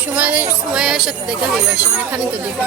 সুমাইয়ার সাথে দেখা হয়ে গেছে এখানে তো দেখি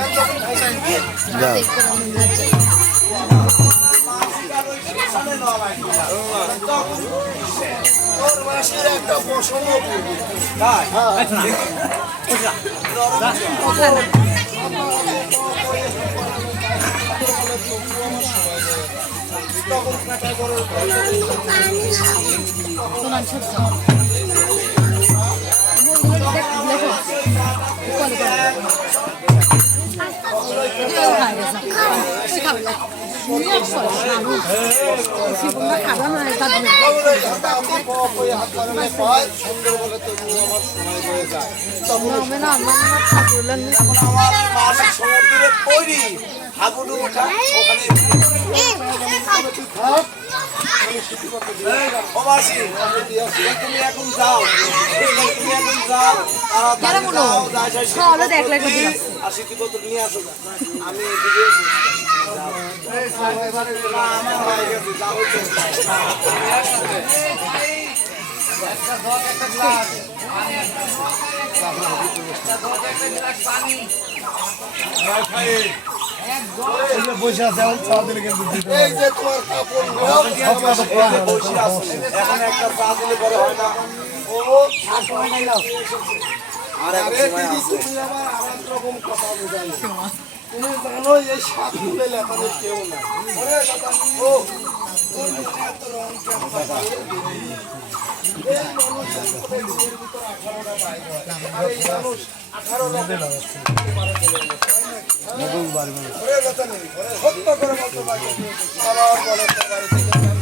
তুমি এখন যাও আর স্মৃতিপত্র নিয়ে আসো আমি বসে আছে এই যে তোমার কাপড় বসে আছে এখন একটা চা দিলে বড় হয় না ও আর তুমি আমার রকম কথা বোঝানো তুমি জানো এই সাত ফুলে লেখানো কেউ না ও এত রং এই মানুষ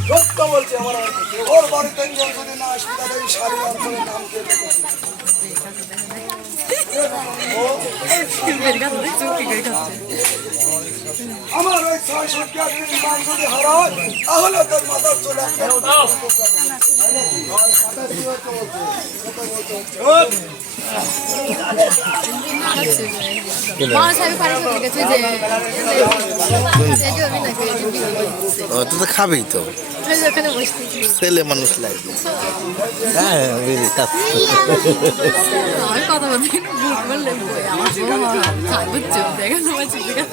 সত্য বলছে আমার ওর বাড়িতে যদি না আসবে তাহলে এই শাড়ির অঞ্চলের নাম কে আমার ওই ৬০০ মান যদি হারায় তাহলে তোর মাথার চলে তুই তো খাবেই তো ছেলে মানুষ লাগবে হ্যাঁ কথা বলছি বললে বুঝছো দেখা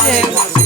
যে